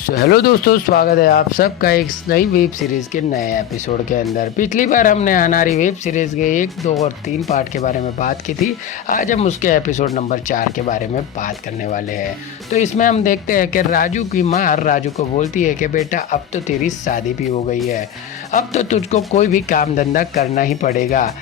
Hello दोस्तों, स्वागत है आप सबका एक नई वेब सीरीज़ के नए एपिसोड के अंदर। पिछली बार हमने अनारी वेब सीरीज़ के 1, 2 और 3 पार्ट के बारे में बात की थी। आज हम उसके एपिसोड नंबर 4 के बारे में बात करने वाले हैं। तो इसमें हम देखते हैं कि राजू की माँ राजू को बोलती है कि बेटा अब तो तेरी शादी भी हो गई है, अब तो तुझको कोई भी काम धंधा करना ही पड़ेगा।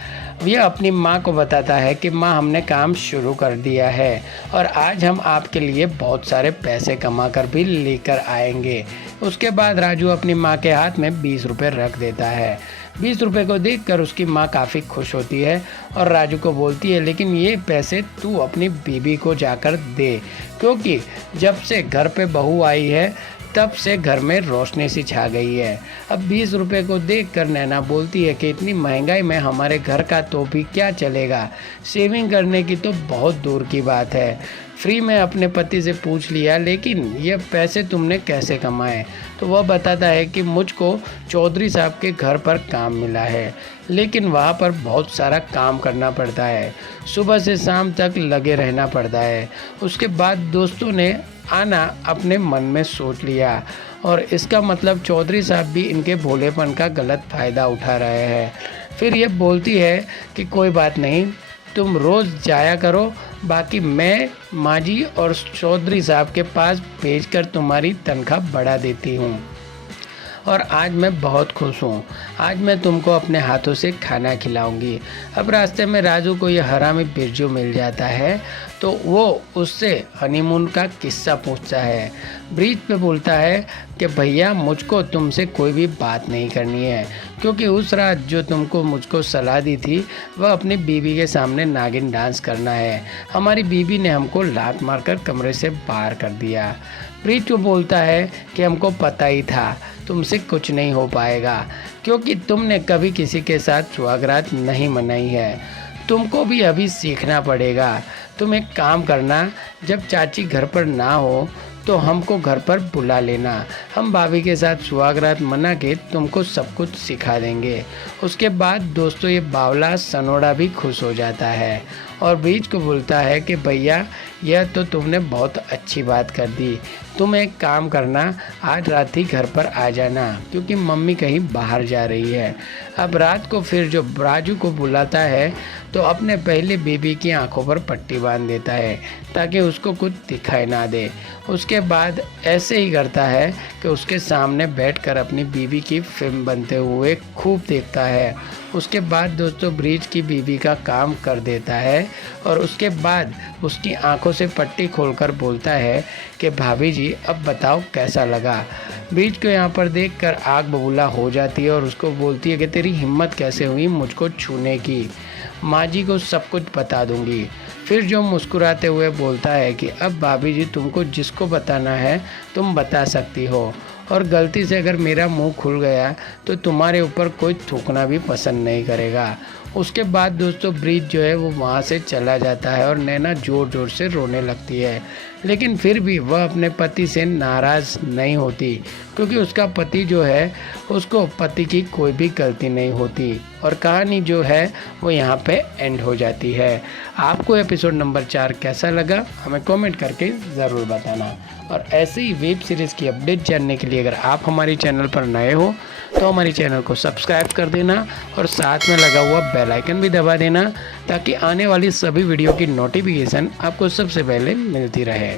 यह अपनी माँ को बताता है कि माँ हमने काम शुरू कर दिया है और आज हम आपके लिए बहुत सारे पैसे कमा कर भी लेकर आएंगे। उसके बाद राजू अपनी माँ के हाथ में 20 रुपये रख देता है। 20 रुपये को देखकर उसकी माँ काफ़ी खुश होती है और राजू को बोलती है लेकिन ये पैसे तू अपनी बीबी को जाकर दे, क्योंकि जब से घर पे बहू आई है तब से घर में रोशनी सी छा गई है। अब 20 रुपये को देखकर नैना बोलती है कि इतनी महंगाई में हमारे घर का तो भी क्या चलेगा, सेविंग करने की तो बहुत दूर की बात है। फ्री में अपने पति से पूछ लिया, लेकिन ये पैसे तुमने कैसे कमाए? तो वह बताता है कि मुझको चौधरी साहब के घर पर काम मिला है, लेकिन वहाँ पर बहुत सारा काम करना पड़ता है, सुबह से शाम तक लगे रहना पड़ता है। उसके बाद दोस्तों ने आना अपने मन में सोच लिया और इसका मतलब चौधरी साहब भी इनके भोलेपन का गलत फ़ायदा उठा रहे हैं। फिर ये बोलती है कि कोई बात नहीं, तुम रोज़ जाया करो, बाकी मैं माँ जी और चौधरी साहब के पास भेजकर तुम्हारी तनख्वाह बढ़ा देती हूँ। और आज मैं बहुत खुश हूँ, आज मैं तुमको अपने हाथों से खाना खिलाऊंगी। अब रास्ते में राजू को यह हरामी बिरजू मिल जाता है तो वो उससे हनीमून का किस्सा पूछता है। ब्रिज पे बोलता है कि भैया मुझको तुमसे कोई भी बात नहीं करनी है, क्योंकि उस रात जो तुमको मुझको सलाह दी थी वह अपनी बीवी के सामने नागिन डांस करना है। हमारी बीवी ने हमको लात मारकर कमरे से बाहर कर दिया। ब्रिज को बोलता है कि हमको पता ही था तुमसे कुछ नहीं हो पाएगा, क्योंकि तुमने कभी किसी के साथ सुहागरात नहीं मनाई है। तुमको भी अभी सीखना पड़ेगा। तुम एक काम करना, जब चाची घर पर ना हो तो हमको घर पर बुला लेना, हम भाभी के साथ सुहागरात मना के तुमको सब कुछ सिखा देंगे। उसके बाद दोस्तों ये बावला सनोड़ा भी खुश हो जाता है और बीच को बोलता है कि भैया यह तो तुमने बहुत अच्छी बात कर दी, तुम एक काम करना, आज रात ही घर पर आ जाना, क्योंकि मम्मी कहीं बाहर जा रही है। अब रात को फिर जो राजू को बुलाता है तो अपने पहले बेबी की आंखों पर पट्टी बांध देता है ताकि उसको कुछ दिखाई ना दे। उसके बाद ऐसे ही करता है कि उसके सामने बैठकर अपनी बीवी की फिल्म बनते हुए खूब देखता है। उसके बाद दोस्तों ब्रिज की बीवी का काम कर देता है और उसके बाद उसकी आंखों से पट्टी खोलकर बोलता है कि भाभी जी अब बताओ कैसा लगा। ब्रिज को यहाँ पर देखकर आग बबूला हो जाती है और उसको बोलती है कि तेरी हिम्मत कैसे हुई मुझको छूने की, माँ जी को सब कुछ बता दूंगी। फिर जो मुस्कुराते हुए बोलता है कि अब भाभी जी तुमको जिसको बताना है तुम बता सकती हो, और गलती से अगर मेरा मुंह खुल गया तो तुम्हारे ऊपर कोई थूकना भी पसंद नहीं करेगा। उसके बाद दोस्तों ब्रिज जो है वो वहाँ से चला जाता है और नैना ज़ोर ज़ोर से रोने लगती है, लेकिन फिर भी वह अपने पति से नाराज़ नहीं होती, क्योंकि उसका पति जो है उसको पति की कोई भी गलती नहीं होती। और कहानी जो है वो यहाँ पे एंड हो जाती है। आपको एपिसोड नंबर 4 कैसा लगा हमें कमेंट करके ज़रूर बताना। और ऐसे ही वेब सीरीज़ की अपडेट जानने के लिए अगर आप हमारे चैनल पर नए हो तो हमारे चैनल को सब्सक्राइब कर देना और साथ में लगा हुआ बेल आइकन भी दबा देना, ताकि आने वाली सभी वीडियो की नोटिफिकेशन आपको सबसे पहले मिलती रहे।